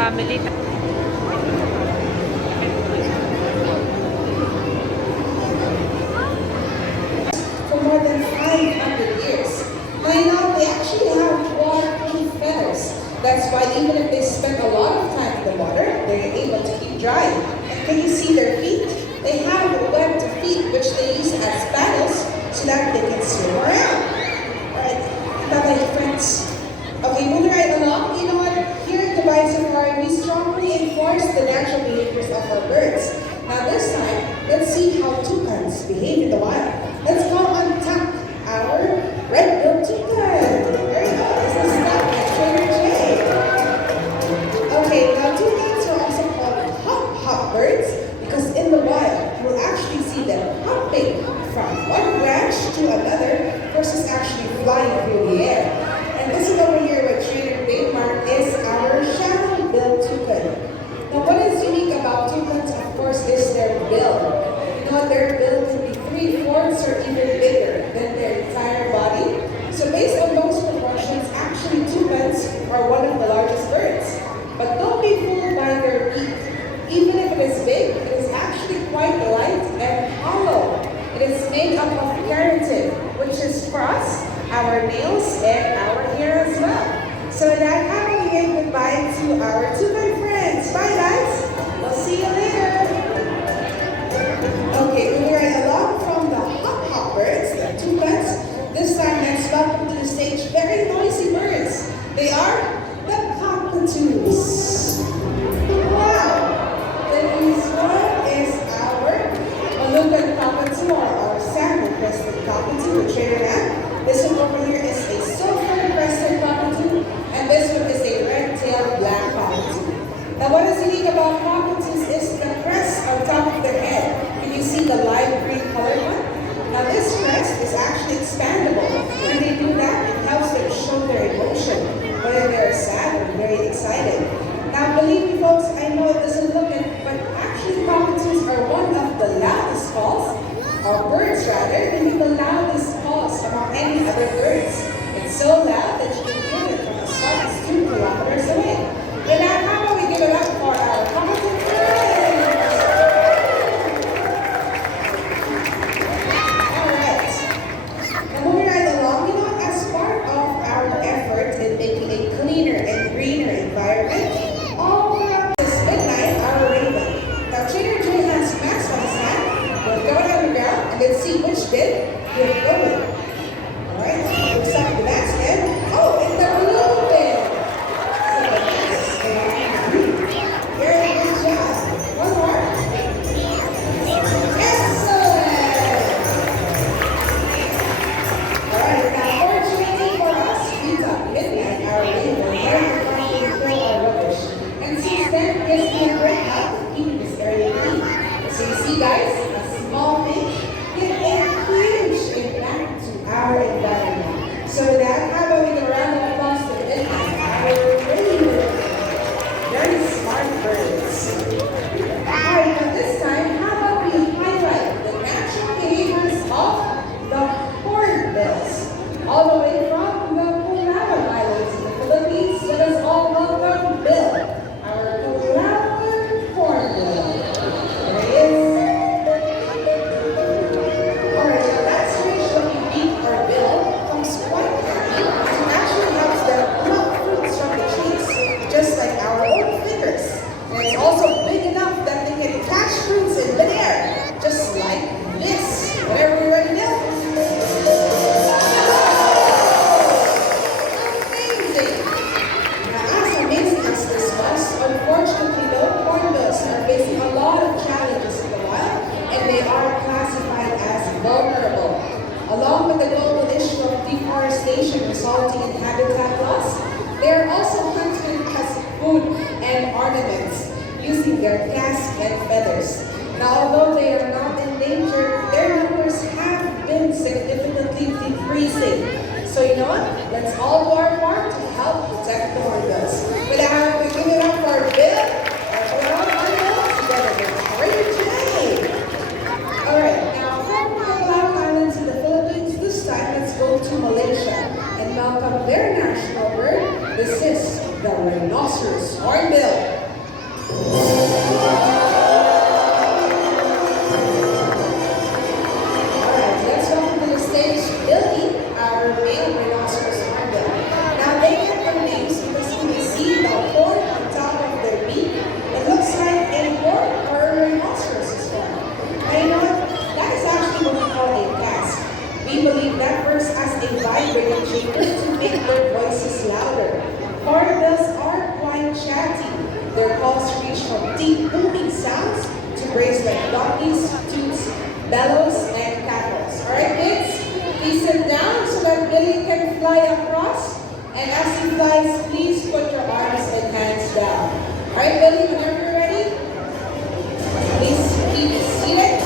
family. For more than 500 years. Now you know, they actually have waterproof feathers. That's why even if they spend a lot of time in the water, they're able to keep dry. And can you see their feet? They have webbed feet which they use as paddles so that they can swim around. Alright, bye-bye friends. Okay, moving right along. You know what? Here at the Safari, we strongly enforce the natural behaviors of our birds. Now this time, let's see how toucans behave in the wild. Let's go untuck our red-billed toucan. There you go. This is stuck at Trader J. Okay, now toucans are also called hop birds because in the wild, you'll actually see them hopping from one branch to another versus actually flying through the air. And this one over here with Trader Baymark is our shadow-billed toucan. Now what is unique about toucans, of course, is their bill. You know, their bill can be 3/4 or even bigger than their entire body. So based on those proportions, actually toucans are one of the largest birds. But don't be fooled by their beak. Even if it is big, it is actually quite light and hollow. It is made up of keratin, which is for us, our nails and our hair as well. So with that, how do we say goodbye to our toucan friends? Bye guys! We'll see you later! Okay, moving right along from the hop birds, the toucans. This time, let's welcome to the stage very noisy birds. They are the cockatoos. Wow! This one is our Malukan cockatoo or our sandal-crested cockatoo, the Trader Ant. This one over here is a silver-crested cockatoo, and this one is a red-tailed black cockatoo. Now what is unique about cockatoos is the crest on top of their head. Can you see the light green colored one? Now this crest is actually expandable. When they do that, it helps them show their emotion, whether they're sad or very excited. Now believe me folks, I know it doesn't look it, but actually cockatoos are one of the loudest calls, or birds rather, they be the loudest calls among any other birds. It's so loud that you can hear it from as far as 2 kilometers away. And now how about we give it up for our cockatoo friends? Alright. Now moving right along, you know, as part of our effort in making a cleaner and greener environment, all throughout this midnight, our raven. Now Trader J has max on his hand. We're going underground and let's see which bit we're going. Alright, we'll start with the max and oh, in the blue bit. Very good job. One more. Excellent. Alright, now fortunately for us, we got midnight, our raven. Very fill our rubbish. And since then, there's been a great help in keeping this area clean. So you see guys, a small thing can make a huge impact to our environment. So with that, how about we give a round of applause to midnight, our raven. Very smart birds. Alright, but this time, how about we highlight the natural behaviors of the hornbills, all the way from the Palawan Islands in the Philippines. Let us all welcome Bill, our Palawan hornbill. There he is. Alright, now that strange looking beak or bill comes quite happy and actually helps them pluck fruits from the trees, just like our own fingers. And it's also big enough that they can catch fruits in midair, just like this. Whatever we already know. Amazing! Now, as amazing as this was, unfortunately, though, hornbills are facing a lot of challenges in the wild, and they are classified as vulnerable. Along with the global issue of deforestation resulting in habitat loss, they are also hunted as food and ornaments, using their casque and feathers. Now, although they are not endangered, their numbers have been significantly decreasing. So you know what? Let's all do our part to help protect the hornbills. With that, we give it up for Bill, our hornbills, together with Trader J. Alright, now from the Palawan Islands in the Philippines, this time let's go to Malaysia and welcome their national bird. This is the rhinoceros hornbill. Alright, let's welcome to the stage Billy, our male rhinoceros hornbill. Now they get their names because you can see the horn on top of their beak. It looks like a horn or a rhinoceros's horn. And you know what? That is actually what we call a gasp. We believe that works as a vibrating chamber to make their voices louder. Hornbills are quite chatty. Their calls reach from deep booming sounds to brays like donkeys, toots, bellows, and cackles. Alright kids, please sit down so that Billy can fly across. And as he flies, please put your arms and hands down. Alright Billy, whenever you're ready, please keep seated.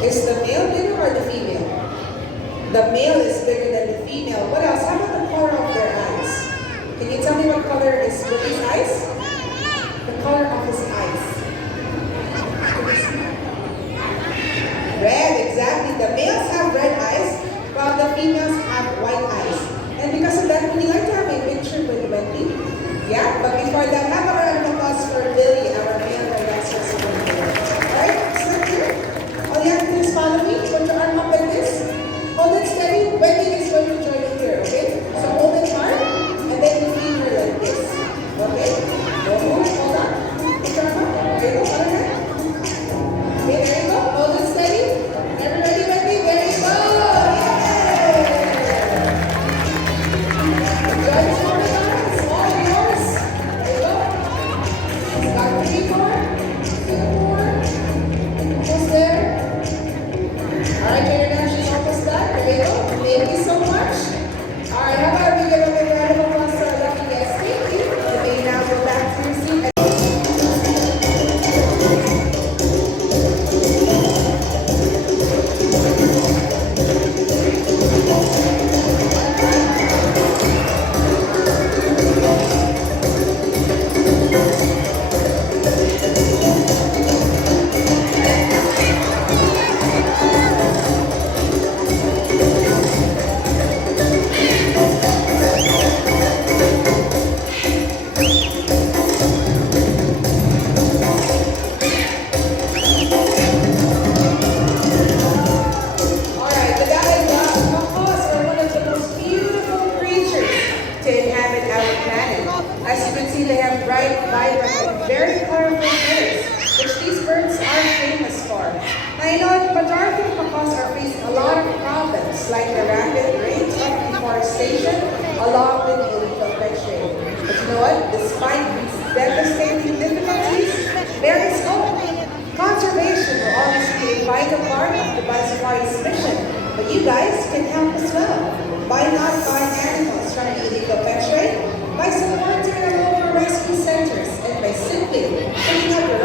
Is the male bigger or the female? The male is bigger than the female. What else? How about the color of their eyes? Can you tell me what color is Billy's eyes? The color of his eyes. Red, exactly. The males have red eyes, while the females have white eyes. And because of that, would you like to have a picture with Wendy? Yeah, but before that, have a round of applause for Billy, our male rhinoceros. Alright, sit here. All you have to do is follow me. Put your arm up like this. Hold it steady. Wendy is going to join you here, okay? So hold it hard, and then you feed her like this. Okay? Don't move. Hold on. Put your arm up. There you go. Other hand. Okay, there you go. Hold it steady. Everybody, Wendy. There you go. Yay! Enjoy this morning, guys. It's all yours. There you go. Got 3 more. 2 more. Almost there. Alright, international almost done. There we go. Thank you so much. Alright, how about we give a big round of applause to our lucky guests? Thank you. Okay, now go back to your seat. By supporting our local rescue centers and by simply picking up your